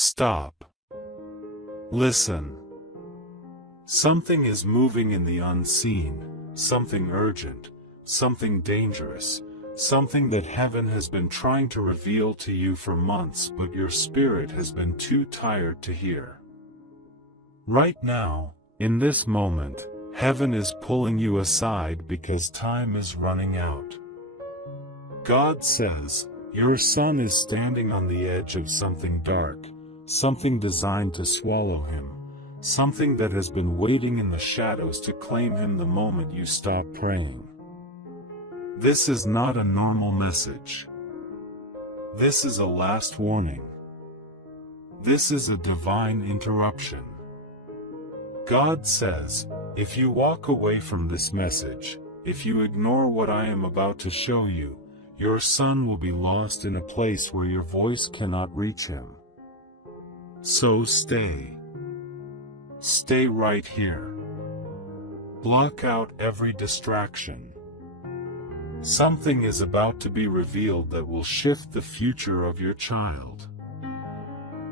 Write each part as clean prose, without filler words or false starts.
Stop. Listen. Something is moving in the unseen, something urgent, something dangerous, something that heaven has been trying to reveal to you for months but your spirit has been too tired to hear. Right now, in this moment, heaven is pulling you aside because time is running out. God says, your son is standing on the edge of something dark, something designed to swallow him, something that has been waiting in the shadows to claim him the moment you stop praying. This is not a normal message. This is a last warning. This is a divine interruption. God says, if you walk away from this message, if you ignore what I am about to show you, your son will be lost in a place where your voice cannot reach him. So stay. Stay right here. Block out every distraction. Something is about to be revealed that will shift the future of your child.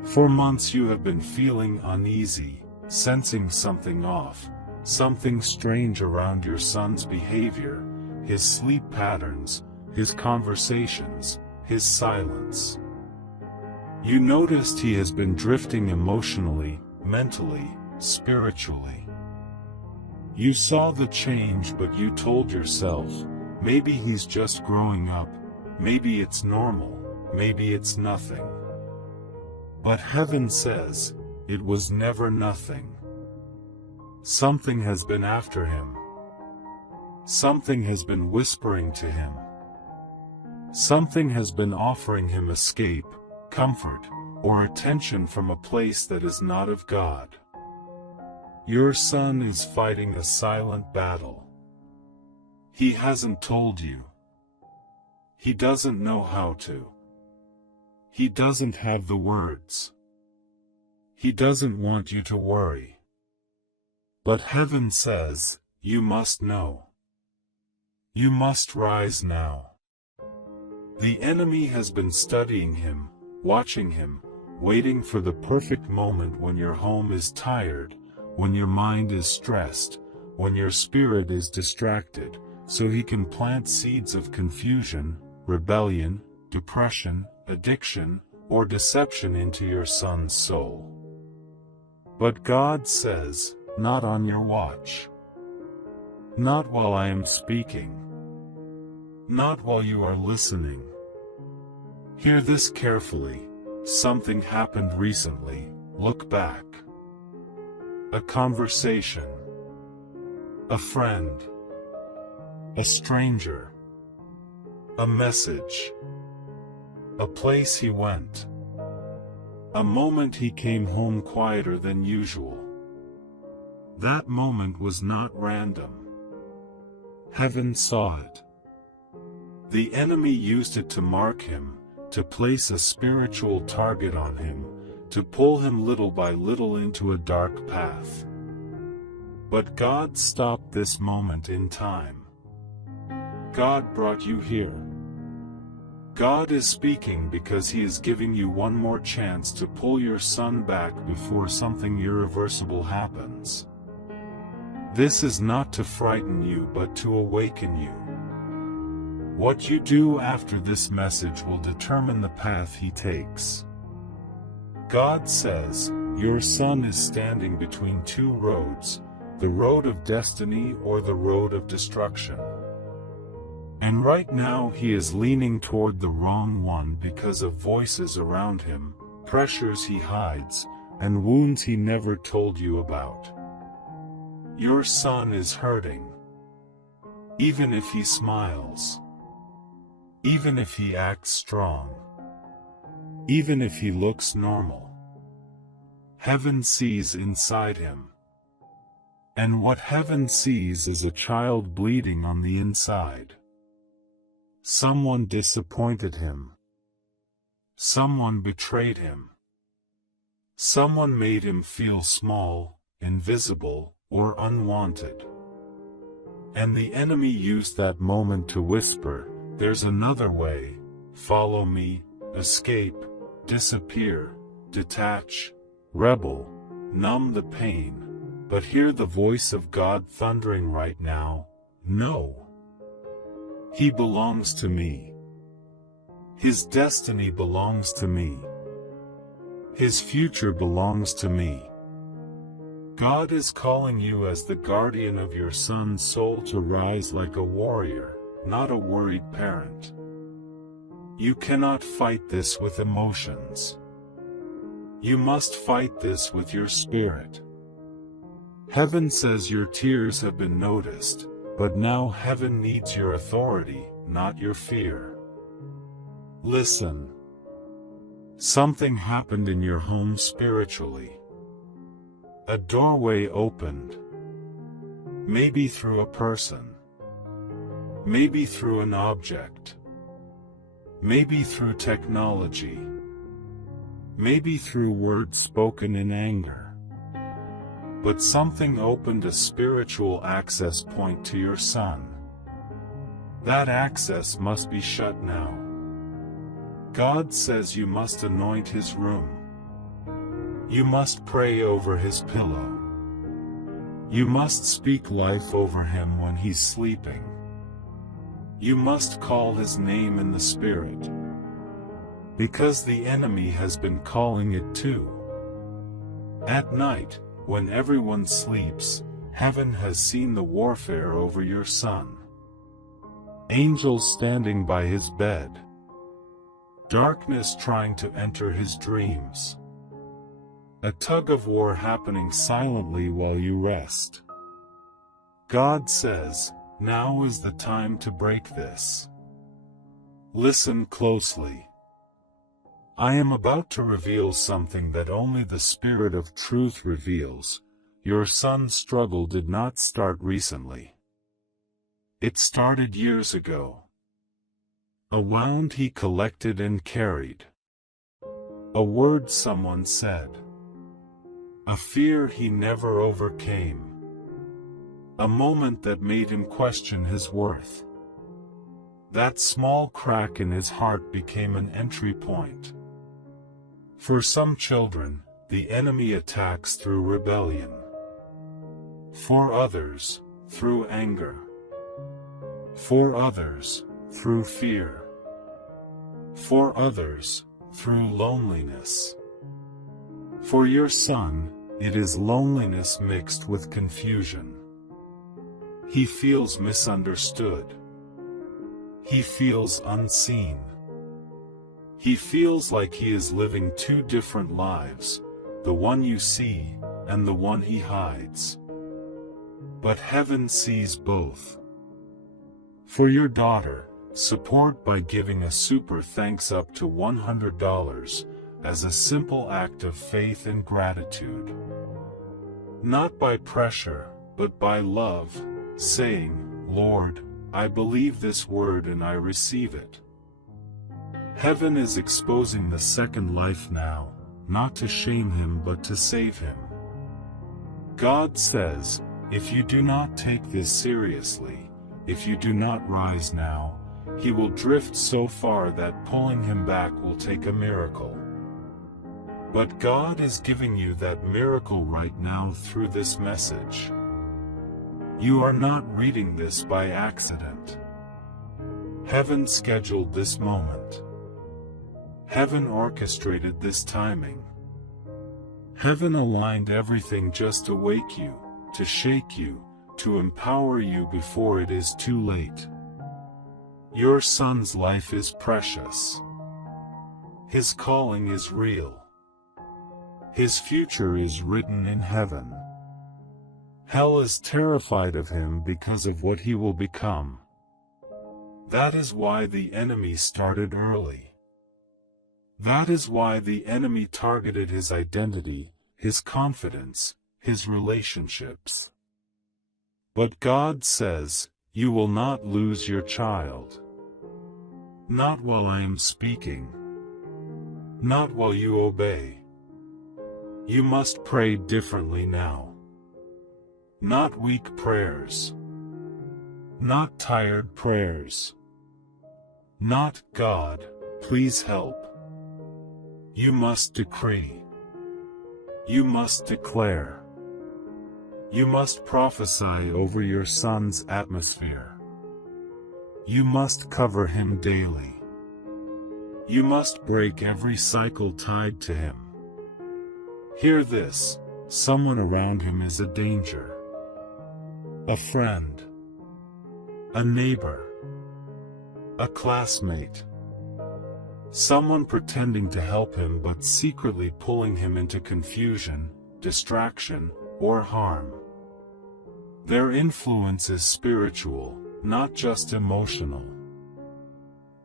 For months you have been feeling uneasy, sensing something off, something strange around your son's behavior, his sleep patterns, his conversations, his silence. You noticed he has been drifting emotionally, mentally, spiritually. You saw the change but you told yourself, maybe he's just growing up, maybe it's normal, maybe it's nothing. But heaven says, it was never nothing. Something has been after him. Something has been whispering to him. Something has been offering him escape, comfort, or attention from a place that is not of God. Your son is fighting a silent battle. He hasn't told you. He doesn't know how to. He doesn't have the words. He doesn't want you to worry. But heaven says, you must know. You must rise now. The enemy has been studying him, watching him, waiting for the perfect moment when your home is tired, when your mind is stressed, when your spirit is distracted, so he can plant seeds of confusion, rebellion, depression, addiction, or deception into your son's soul. But God says, not on your watch. Not while I am speaking. Not while you are listening. Hear this carefully. Something happened recently. Look back. A conversation. A friend. A stranger. A message. A place he went. A moment he came home quieter than usual. That moment was not random. Heaven saw it. The enemy used it to mark him, to place a spiritual target on him, to pull him little by little into a dark path. But God stopped this moment in time. God brought you here. God is speaking because He is giving you one more chance to pull your son back before something irreversible happens. This is not to frighten you but to awaken you. What you do after this message will determine the path he takes. God says, your son is standing between two roads, the road of destiny or the road of destruction. And right now he is leaning toward the wrong one because of voices around him, pressures he hides, and wounds he never told you about. Your son is hurting. Even if he smiles. Even if he acts strong. Even if he looks normal. Heaven sees inside him. And what heaven sees is a child bleeding on the inside. Someone disappointed him. Someone betrayed him. Someone made him feel small, invisible, or unwanted. And the enemy used that moment to whisper, there's another way, follow me, escape, disappear, detach, rebel, numb the pain, but hear the voice of God thundering right now, no. He belongs to me. His destiny belongs to me. His future belongs to me. God is calling you as the guardian of your son's soul to rise like a warrior, not a worried parent. You cannot fight this with emotions. You must fight this with your spirit. Heaven says your tears have been noticed, but now heaven needs your authority, not your fear. Listen. Something happened in your home spiritually. A doorway opened. Maybe through a person. Maybe through an object. Maybe through technology. Maybe through words spoken in anger. But something opened a spiritual access point to your son. That access must be shut now. God says you must anoint his room. You must pray over his pillow. You must speak life over him when he's sleeping. You must call his name in the Spirit. Because the enemy has been calling it too. At night, when everyone sleeps, heaven has seen the warfare over your son. Angels standing by his bed. Darkness trying to enter his dreams. A tug of war happening silently while you rest. God says, now is the time to break this. Listen closely. I am about to reveal something that only the Spirit of Truth reveals. Your son's struggle did not start recently. It started years ago. A wound he collected and carried. A word someone said. A fear he never overcame. A moment that made him question his worth. That small crack in his heart became an entry point. For some children, the enemy attacks through rebellion. For others, through anger. For others, through fear. For others, through loneliness. For your son, it is loneliness mixed with confusion. He feels misunderstood. He feels unseen. He feels like he is living two different lives, the one you see, and the one he hides. But heaven sees both. For your daughter, support by giving a super thanks up to $100, as a simple act of faith and gratitude. Not by pressure, but by love, saying, Lord, I believe this word and I receive it. Heaven is exposing the second life now, not to shame him but to save him. God says, if you do not take this seriously, if you do not rise now, he will drift so far that pulling him back will take a miracle. But God is giving you that miracle right now through this message. You are not reading this by accident. Heaven scheduled this moment. Heaven orchestrated this timing. Heaven aligned everything just to wake you, to shake you, to empower you before it is too late. Your son's life is precious. His calling is real. His future is written in heaven. Hell is terrified of him because of what he will become. That is why the enemy started early. That is why the enemy targeted his identity, his confidence, his relationships. But God says, you will not lose your child. Not while I am speaking. Not while you obey. You must pray differently now. Not weak prayers. Not tired prayers. Not, God, please help. You must decree. You must declare. You must prophesy over your son's atmosphere. You must cover him daily. You must break every cycle tied to him. Hear this: someone around him is a danger. A friend. A neighbor. A classmate. Someone pretending to help him but secretly pulling him into confusion, distraction, or harm. Their influence is spiritual, not just emotional.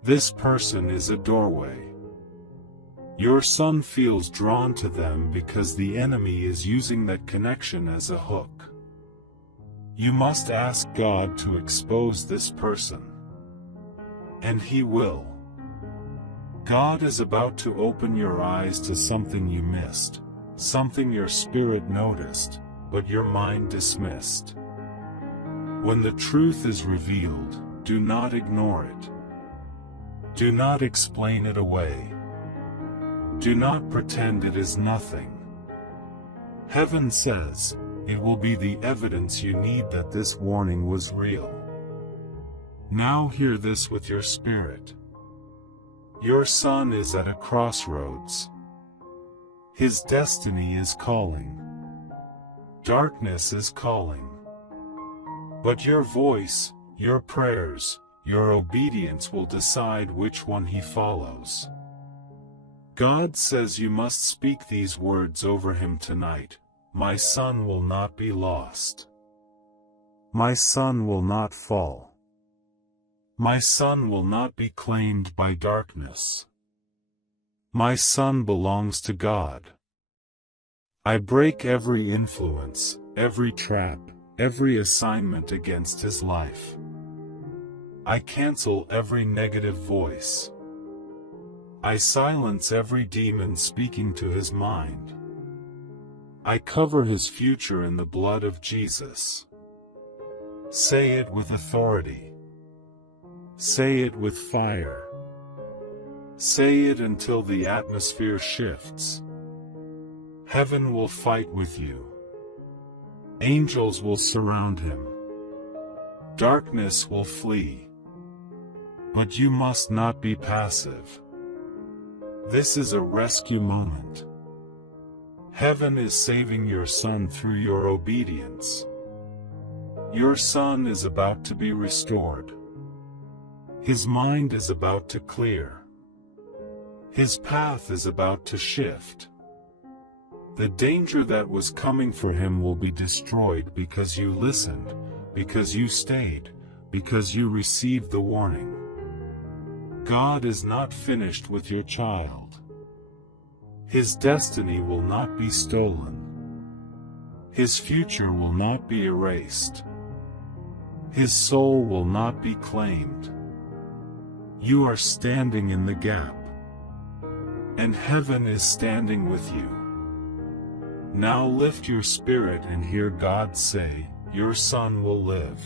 This person is a doorway. Your son feels drawn to them because the enemy is using that connection as a hook. You must ask God to expose this person. And He will. God is about to open your eyes to something you missed, something your spirit noticed, but your mind dismissed. When the truth is revealed, do not ignore it. Do not explain it away. Do not pretend it is nothing. Heaven says, it will be the evidence you need that this warning was real. Now hear this with your spirit. Your son is at a crossroads. His destiny is calling. Darkness is calling. But your voice, your prayers, your obedience will decide which one he follows. God says you must speak these words over him tonight: my son will not be lost. My son will not fall. My son will not be claimed by darkness. My son belongs to God. I break every influence, every trap, every assignment against his life. I cancel every negative voice. I silence every demon speaking to his mind. I cover his future in the blood of Jesus. Say it with authority. Say it with fire. Say it until the atmosphere shifts. Heaven will fight with you. Angels will surround him. Darkness will flee. But you must not be passive. This is a rescue moment. Heaven is saving your son through your obedience. Your son is about to be restored. His mind is about to clear. His path is about to shift. The danger that was coming for him will be destroyed because you listened, because you stayed, because you received the warning. God is not finished with your child. His destiny will not be stolen. His future will not be erased. His soul will not be claimed. You are standing in the gap. And heaven is standing with you. Now lift your spirit and hear God say, your son will live.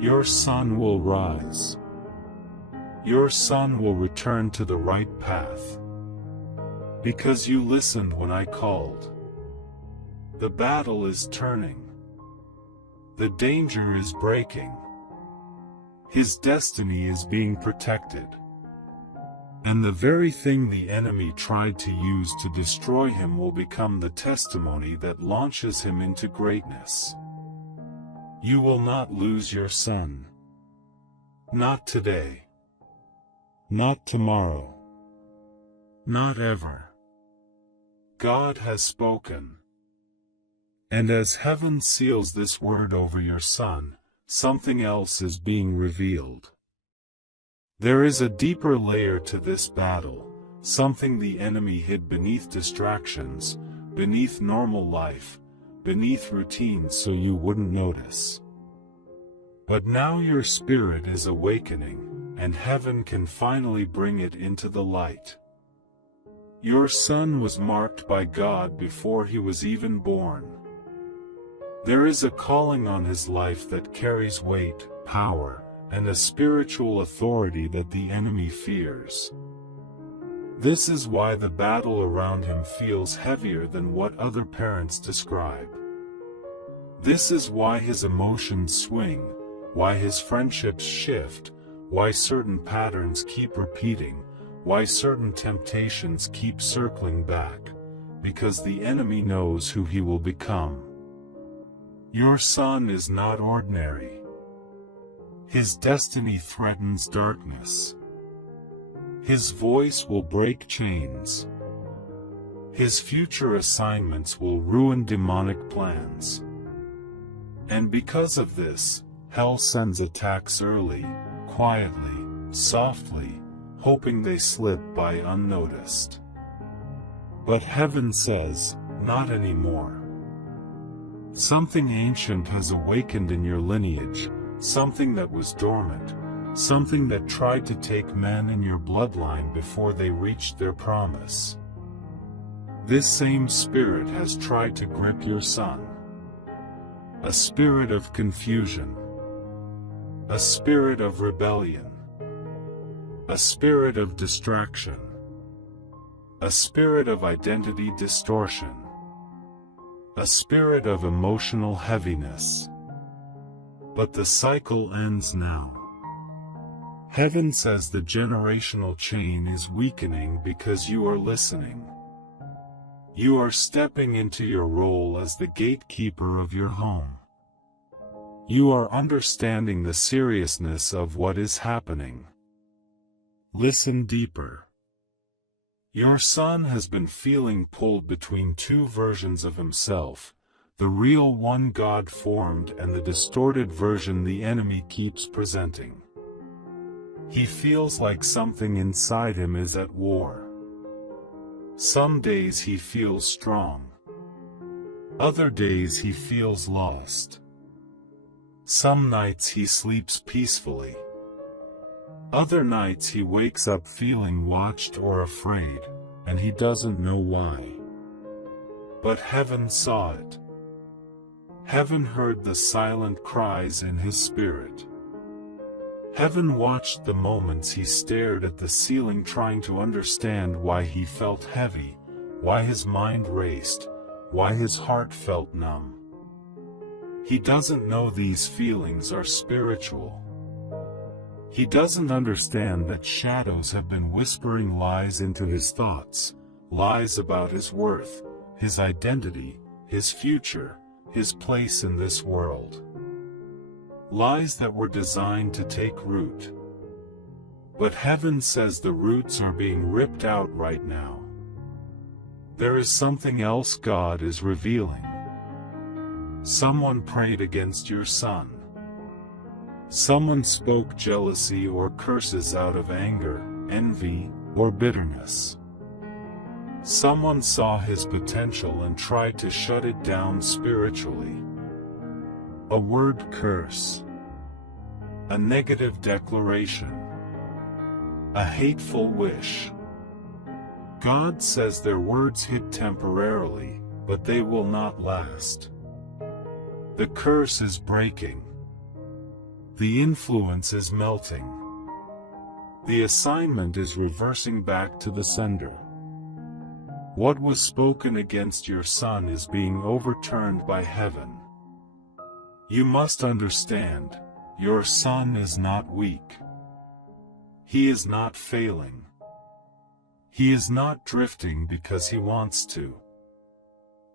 Your son will rise. Your son will return to the right path. Because you listened when I called. The battle is turning. The danger is breaking. His destiny is being protected. And the very thing the enemy tried to use to destroy him will become the testimony that launches him into greatness. You will not lose your son. Not today. Not tomorrow. Not ever. God has spoken. And as heaven seals this word over your son, something else is being revealed. There is a deeper layer to this battle, something the enemy hid beneath distractions, beneath normal life, beneath routines so you wouldn't notice. But now your spirit is awakening, and heaven can finally bring it into the light. Your son was marked by God before he was even born. There is a calling on his life that carries weight, power, and a spiritual authority that the enemy fears. This is why the battle around him feels heavier than what other parents describe. This is why his emotions swing, why his friendships shift, why certain patterns keep repeating, why certain temptations keep circling back, because the enemy knows who he will become. Your son is not ordinary. His destiny threatens darkness. His voice will break chains. His future assignments will ruin demonic plans. And because of this, hell sends attacks early, quietly, softly, hoping they slip by unnoticed. But heaven says, not anymore. Something ancient has awakened in your lineage, something that was dormant, something that tried to take men in your bloodline before they reached their promise. This same spirit has tried to grip your son. A spirit of confusion. A spirit of rebellion. A spirit of distraction. A spirit of identity distortion. A spirit of emotional heaviness. But the cycle ends now. Heaven says the generational chain is weakening because you are listening. You are stepping into your role as the gatekeeper of your home. You are understanding the seriousness of what is happening. Listen deeper. Your son has been feeling pulled between two versions of himself, the real one God formed and the distorted version the enemy keeps presenting. He feels like something inside him is at war. Some days he feels strong. Other days he feels lost. Some nights he sleeps peacefully. Other nights he wakes up feeling watched or afraid, and he doesn't know why. But heaven saw it. Heaven heard the silent cries in his spirit. Heaven watched the moments he stared at the ceiling trying to understand why he felt heavy, why his mind raced, why his heart felt numb. He doesn't know these feelings are spiritual. He doesn't understand that shadows have been whispering lies into his thoughts, lies about his worth, his identity, his future, his place in this world. Lies that were designed to take root. But heaven says the roots are being ripped out right now. There is something else God is revealing. Someone prayed against your son. Someone spoke jealousy or curses out of anger, envy, or bitterness. Someone saw his potential and tried to shut it down spiritually. A word curse. A negative declaration. A hateful wish. God says their words hit temporarily, but they will not last. The curse is breaking. The influence is melting. The assignment is reversing back to the sender. What was spoken against your son is being overturned by heaven. You must understand, your son is not weak. He is not failing. He is not drifting because he wants to.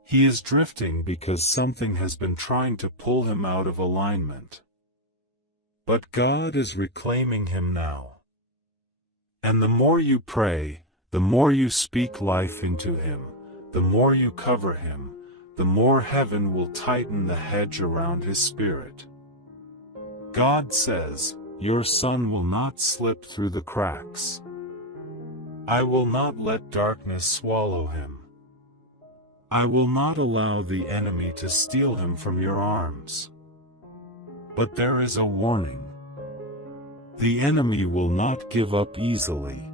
He is drifting because something has been trying to pull him out of alignment. But God is reclaiming him now. And the more you pray, the more you speak life into him, the more you cover him, the more heaven will tighten the hedge around his spirit. God says, your son will not slip through the cracks. I will not let darkness swallow him. I will not allow the enemy to steal him from your arms. But there is a warning. The enemy will not give up easily.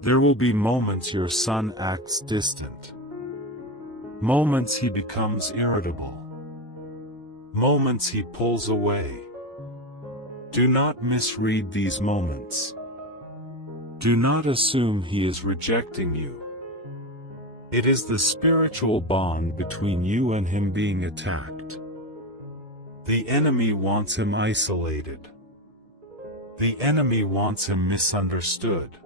There will be moments your son acts distant. Moments he becomes irritable. Moments he pulls away. Do not misread these moments. Do not assume he is rejecting you. It is the spiritual bond between you and him being attacked. The enemy wants him isolated. The enemy wants him misunderstood.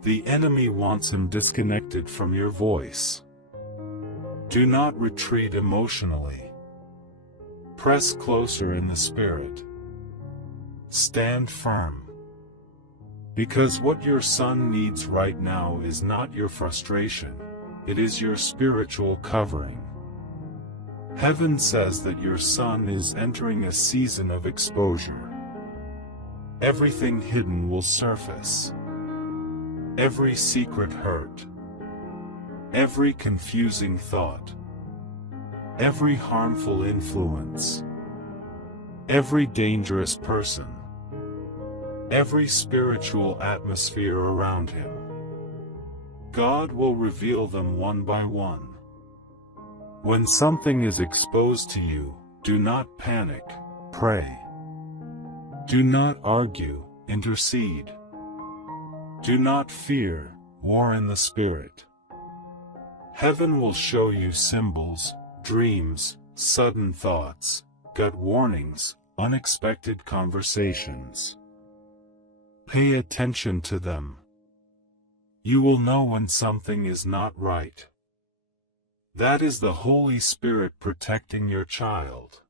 The enemy wants him disconnected from your voice. Do not retreat emotionally. Press closer in the spirit. Stand firm. Because what your son needs right now is not your frustration, it is your spiritual covering. Heaven says that your son is entering a season of exposure. Everything hidden will surface. Every secret hurt. Every confusing thought. Every harmful influence. Every dangerous person. Every spiritual atmosphere around him. God will reveal them one by one. When something is exposed to you, do not panic, pray. Do not argue, intercede. Do not fear, war in the spirit. Heaven will show you symbols, dreams, sudden thoughts, gut warnings, unexpected conversations. Pay attention to them. You will know when something is not right. That is the Holy Spirit protecting your child.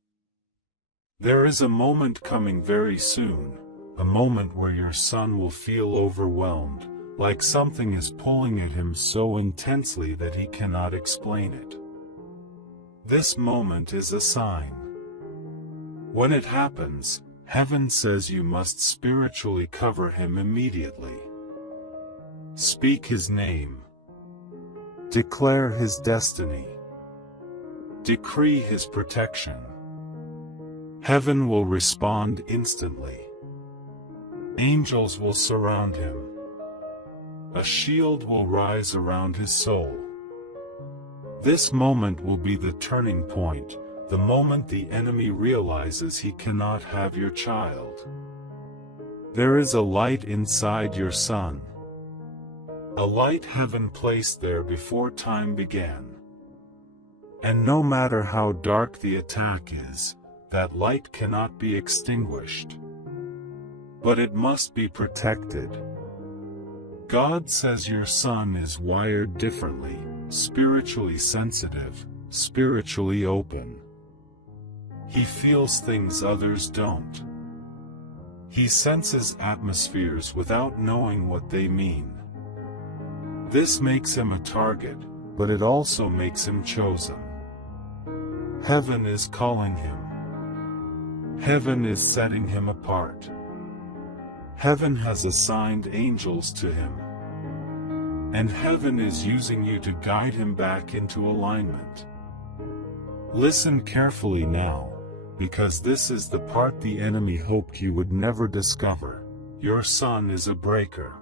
There is a moment coming very soon, a moment where your son will feel overwhelmed, like something is pulling at him so intensely that he cannot explain it. This moment is a sign. When it happens, Heaven says you must spiritually cover him immediately. Speak his name. Declare his destiny. Decree his protection. Heaven will respond instantly. Angels will surround him. A shield will rise around his soul. This moment will be the turning point, the moment the enemy realizes he cannot have your child. There is a light inside your son. A light heaven placed there before time began. And no matter how dark the attack is, that light cannot be extinguished. But it must be protected. God says your son is wired differently, spiritually sensitive, spiritually open. He feels things others don't. He senses atmospheres without knowing what they mean. This makes him a target, but it also makes him chosen. Heaven is calling him. Heaven is setting him apart. Heaven has assigned angels to him. And heaven is using you to guide him back into alignment. Listen carefully now, because this is the part the enemy hoped you would never discover. Your son is a breaker.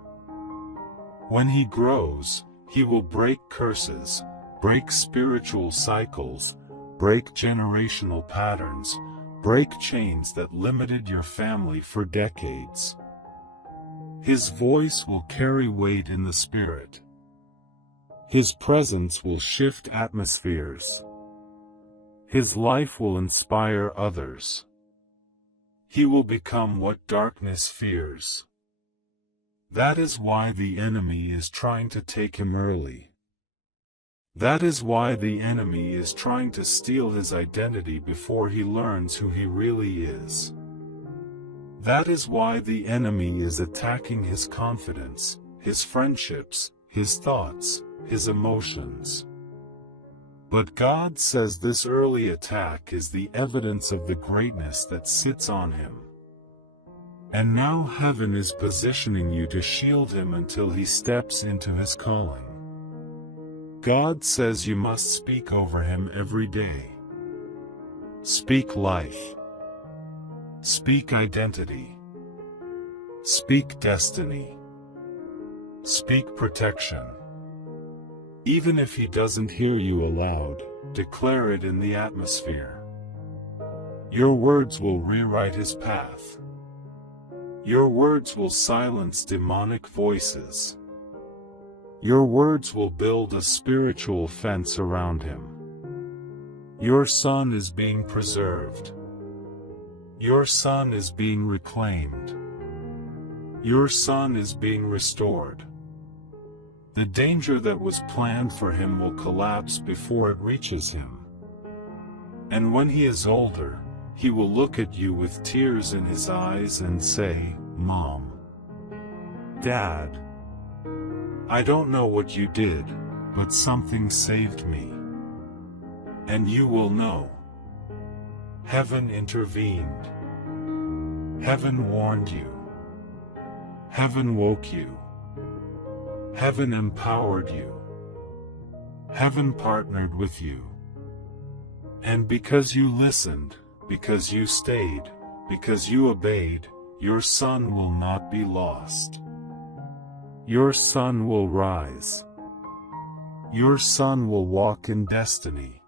When he grows, he will break curses, break spiritual cycles, break generational patterns, break chains that limited your family for decades. His voice will carry weight in the spirit. His presence will shift atmospheres. His life will inspire others. He will become what darkness fears. That is why the enemy is trying to take him early. That is why the enemy is trying to steal his identity before he learns who he really is. That is why the enemy is attacking his confidence, his friendships, his thoughts, his emotions. But God says this early attack is the evidence of the greatness that sits on him. And now heaven is positioning you to shield him until he steps into his calling. God says you must speak over him every day. Speak life. Speak identity. Speak destiny. Speak protection. Even if he doesn't hear you aloud, declare it in the atmosphere. Your words will rewrite his path. Your words will silence demonic voices. Your words will build a spiritual fence around him. Your son is being preserved. Your son is being reclaimed. Your son is being restored. The danger that was planned for him will collapse before it reaches him. And when he is older, he will look at you with tears in his eyes and say, "Mom, Dad, I don't know what you did, but something saved me." And you will know. Heaven intervened. Heaven warned you. Heaven woke you. Heaven empowered you. Heaven partnered with you. And because you listened, because you stayed, because you obeyed, your son will not be lost. Your son will rise. Your son will walk in destiny.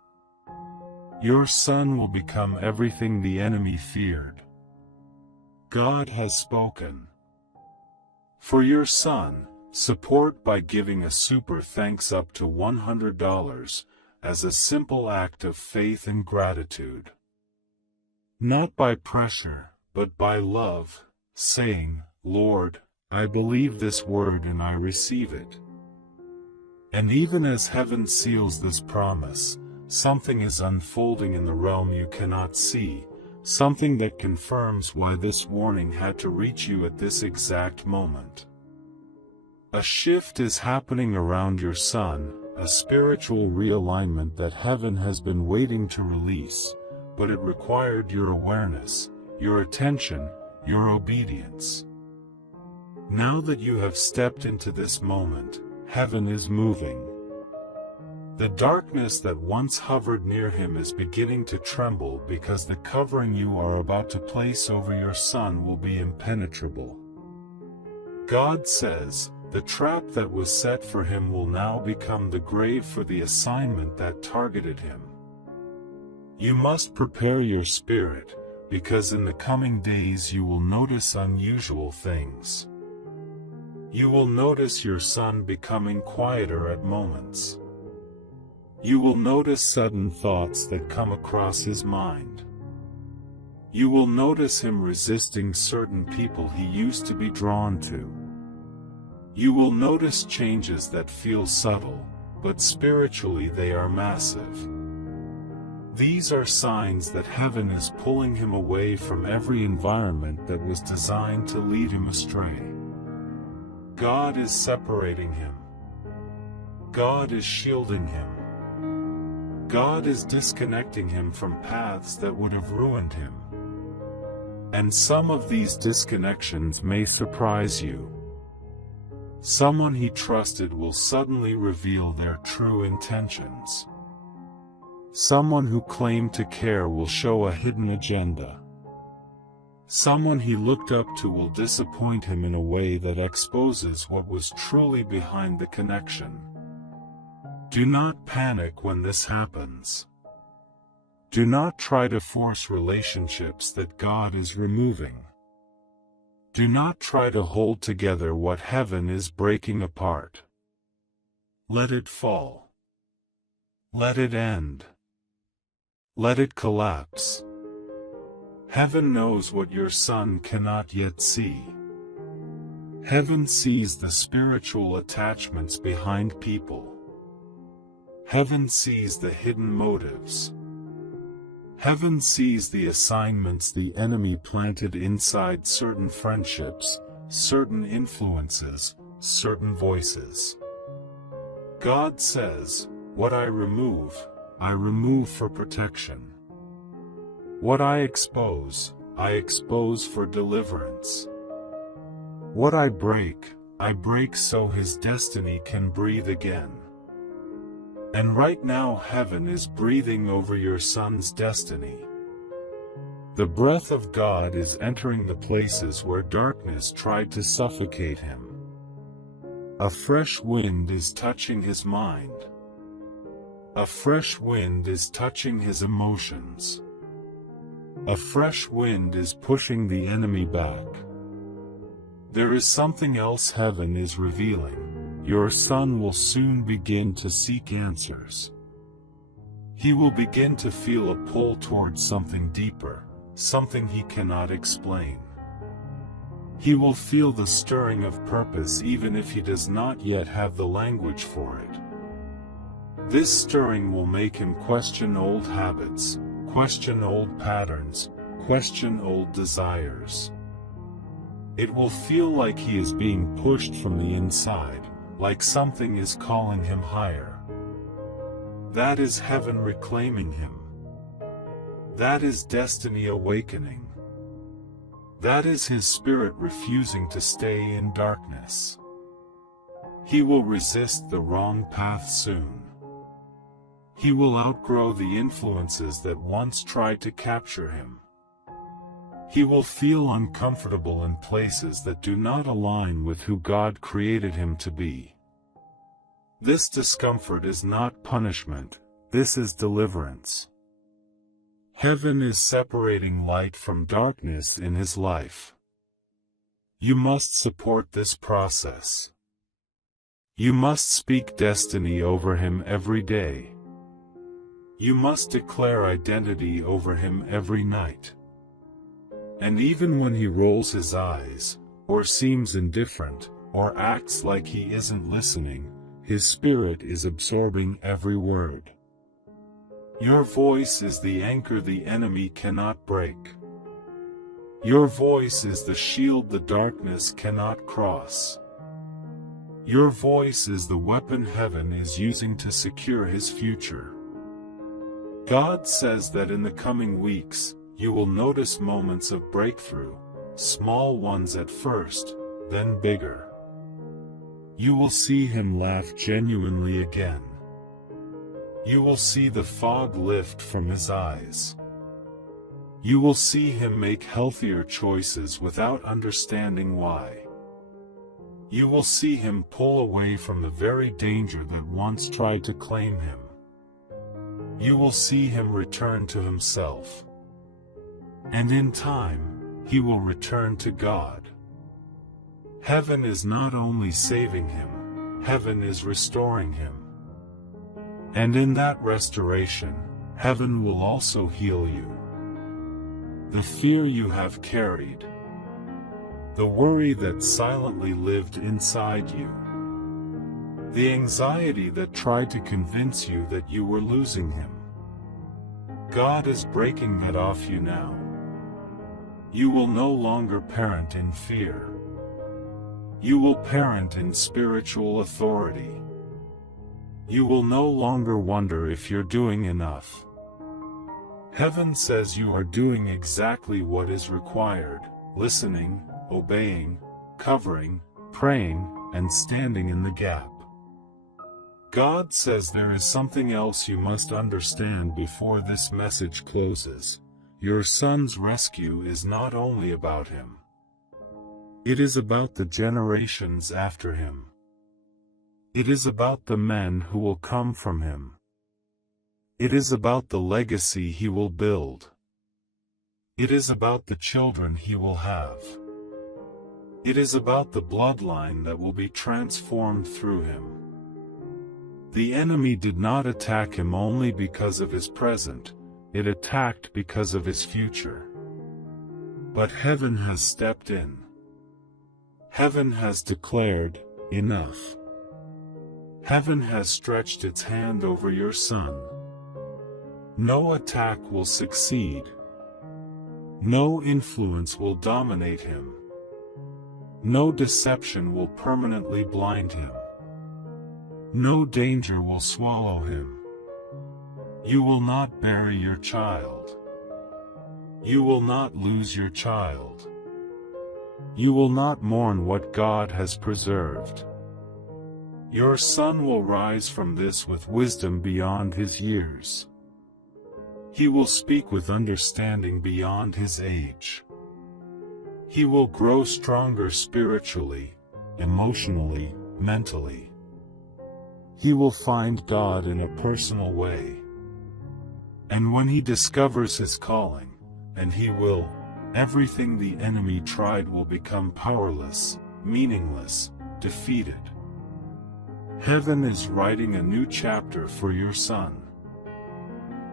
Your son will become everything the enemy feared. God has spoken. For your son, support by giving a super thanks up to $100 as a simple act of faith and gratitude. Not by pressure, but by love, saying, "Lord, I believe this word and I receive it." And even as heaven seals this promise, something is unfolding in the realm you cannot see, something that confirms why this warning had to reach you at this exact moment. A shift is happening around your son, a spiritual realignment that heaven has been waiting to release, but it required your awareness, your attention, your obedience. Now that you have stepped into this moment, heaven is moving. The darkness that once hovered near him is beginning to tremble because the covering you are about to place over your son will be impenetrable. God says, the trap that was set for him will now become the grave for the assignment that targeted him. You must prepare your spirit, because in the coming days you will notice unusual things. You will notice your son becoming quieter at moments. You will notice sudden thoughts that come across his mind. You will notice him resisting certain people he used to be drawn to. You will notice changes that feel subtle, but spiritually they are massive. These are signs that heaven is pulling him away from every environment that was designed to lead him astray. God is separating him. God is shielding him. God is disconnecting him from paths that would have ruined him. And some of these disconnections may surprise you. Someone he trusted will suddenly reveal their true intentions. Someone who claimed to care will show a hidden agenda. Someone he looked up to will disappoint him in a way that exposes what was truly behind the connection. Do not panic when this happens. Do not try to force relationships that God is removing. Do not try to hold together what heaven is breaking apart. Let it fall. Let it end. Let it collapse. Heaven knows what your son cannot yet see. Heaven sees the spiritual attachments behind people. Heaven sees the hidden motives. Heaven sees the assignments the enemy planted inside certain friendships, certain influences, certain voices. God says, "What I remove for protection. What I expose for deliverance. What I break so his destiny can breathe again." And right now heaven is breathing over your son's destiny. The breath of God is entering the places where darkness tried to suffocate him. A fresh wind is touching his mind. A fresh wind is touching his emotions. A fresh wind is pushing the enemy back. There is something else heaven is revealing. Your son will soon begin to seek answers. He will begin to feel a pull towards something deeper, something he cannot explain. He will feel the stirring of purpose even if he does not yet have the language for it. This stirring will make him question old habits, question old patterns, question old desires. It will feel like he is being pushed from the inside, like something is calling him higher. That is heaven reclaiming him. That is destiny awakening. That is his spirit refusing to stay in darkness. He will resist the wrong path soon. He will outgrow the influences that once tried to capture him. He will feel uncomfortable in places that do not align with who God created him to be. This discomfort is not punishment, this is deliverance. Heaven is separating light from darkness in his life. You must support this process. You must speak destiny over him every day. You must declare identity over him every night. And even when he rolls his eyes, or seems indifferent, or acts like he isn't listening, his spirit is absorbing every word. Your voice is the anchor the enemy cannot break. Your voice is the shield the darkness cannot cross. Your voice is the weapon heaven is using to secure his future. God says that in the coming weeks, you will notice moments of breakthrough, small ones at first, then bigger. You will see him laugh genuinely again. You will see the fog lift from his eyes. You will see him make healthier choices without understanding why. You will see him pull away from the very danger that once tried to claim him. You will see him return to himself. And in time, he will return to God. Heaven is not only saving him, heaven is restoring him. And in that restoration, heaven will also heal you. The fear you have carried, the worry that silently lived inside you, the anxiety that tried to convince you that you were losing him. God is breaking that off you now. You will no longer parent in fear. You will parent in spiritual authority. You will no longer wonder if you're doing enough. Heaven says you are doing exactly what is required, listening, obeying, covering, praying, and standing in the gap. God says there is something else you must understand before this message closes. Your son's rescue is not only about him. It is about the generations after him. It is about the men who will come from him. It is about the legacy he will build. It is about the children he will have. It is about the bloodline that will be transformed through him. The enemy did not attack him only because of his present, it attacked because of his future. But heaven has stepped in. Heaven has declared, enough. Heaven has stretched its hand over your son. No attack will succeed. No influence will dominate him. No deception will permanently blind him. No danger will swallow him. You will not bury your child. You will not lose your child. You will not mourn what God has preserved. Your son will rise from this with wisdom beyond his years. He will speak with understanding beyond his age. He will grow stronger spiritually, emotionally, mentally. He will find God in a personal way. And when he discovers his calling, and he will, everything the enemy tried will become powerless, meaningless, defeated. Heaven is writing a new chapter for your son.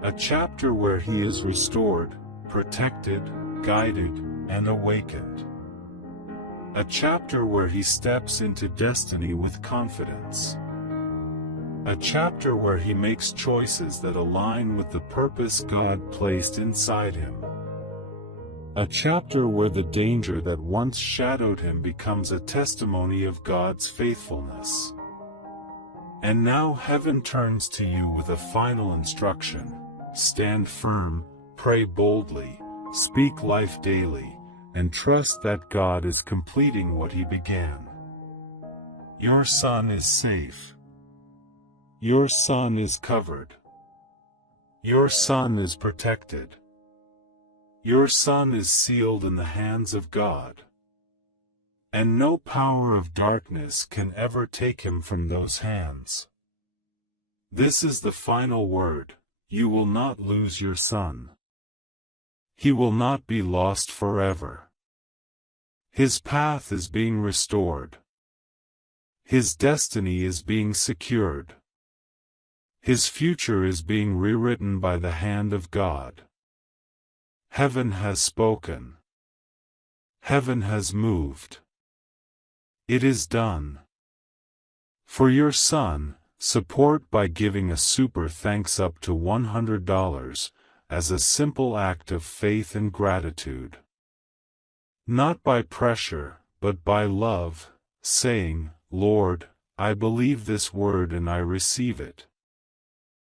A chapter where he is restored, protected, guided, and awakened. A chapter where he steps into destiny with confidence. A chapter where he makes choices that align with the purpose God placed inside him. A chapter where the danger that once shadowed him becomes a testimony of God's faithfulness. And now heaven turns to you with a final instruction. Stand firm, pray boldly, speak life daily, and trust that God is completing what he began. Your son is safe. Your son is covered. Your son is protected. Your son is sealed in the hands of God. And no power of darkness can ever take him from those hands. This is the final word. You will not lose your son. He will not be lost forever. His path is being restored. His destiny is being secured. His future is being rewritten by the hand of God. Heaven has spoken. Heaven has moved. It is done. For your son, support by giving a super thanks up to $100 as a simple act of faith and gratitude. Not by pressure, but by love, saying, Lord, I believe this word and I receive it.